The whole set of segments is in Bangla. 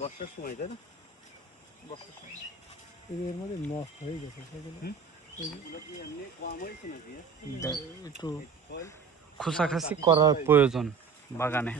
বর্ষার সময় তাই না? বর্ষার সময় এর মধ্যে নষ্ট হয়ে গেছে সেগুলো। একটু খোসাখাসি করার প্রয়োজন বাগানে।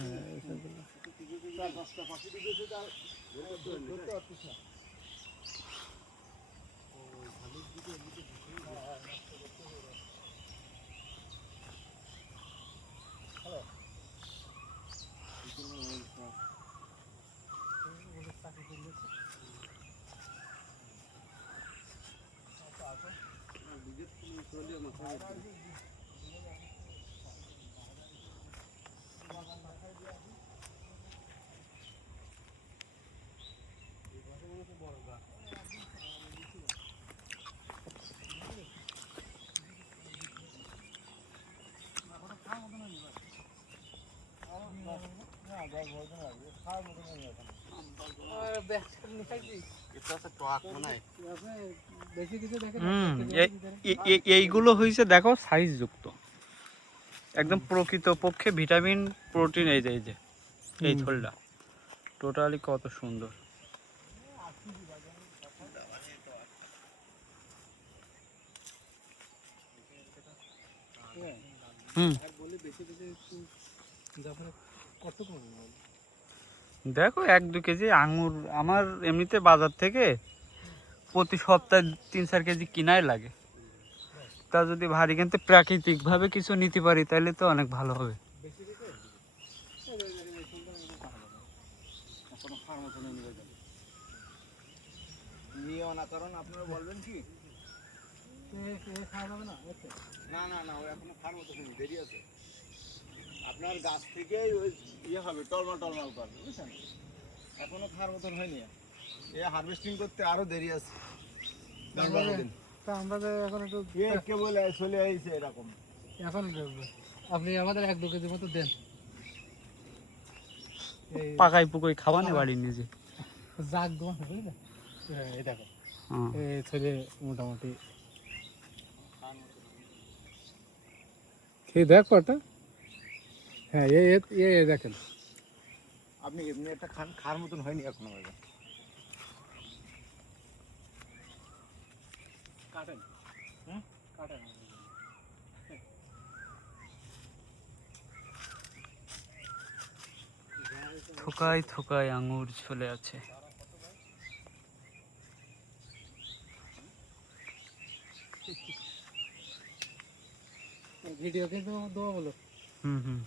এইগুলো হয়েছে দেখো সাইজ যুক্ত, একদম প্রকৃত পক্ষে ভিটামিন প্রোটিন। এই যে এই থলটা টোটালি কত সুন্দর। দেখো 1-2 কেজি আঙুর আমার এমনিতে বাজার থেকে প্রতি সপ্তাহে 3-4 কেজি কিনাই লাগে। তা যদি ভারী কিনতে প্রাকৃতিকভাবে কিছু নিতে পারি তাহলে তো অনেক ভালো হবে। কারণ আপনারা বলবেন কি না না না, এখনো খাওয়ার মতো দেরি আছে। আপনার গাছ থেকে ওই ইয়ে হবে, টলমল করবে, বুঝছেন? এখনো খাওয়ার মতন হয়নি। এ হারভেস্টিং করতে আরো দেরি আছে। এখন একটু কেবল চলে আসছে এরকম। এখন আপনি আমাদের 1-2 কেজি মতো দেন। পাকাই পুকুই খাওয়া না বাড়ি নিজে জাগ দোয়া বুঝলে? এই দেখো এই ছেলে মোটামুটি খেয়ে দেখো এটা। হ্যাঁ এ দেখেন আপনি এমনি একটা খাওয়ার মতন হয়নি এখনো। কাটেন কাটেন। থোকায় থোকায় আঙুর চলে আছে। ভিডিও কিন্তু দেবো বলো। হুম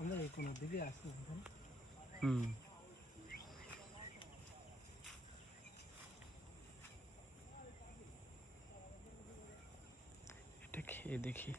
আমরা এই কোনো দিকে আসি। এটা খেয়ে দেখি।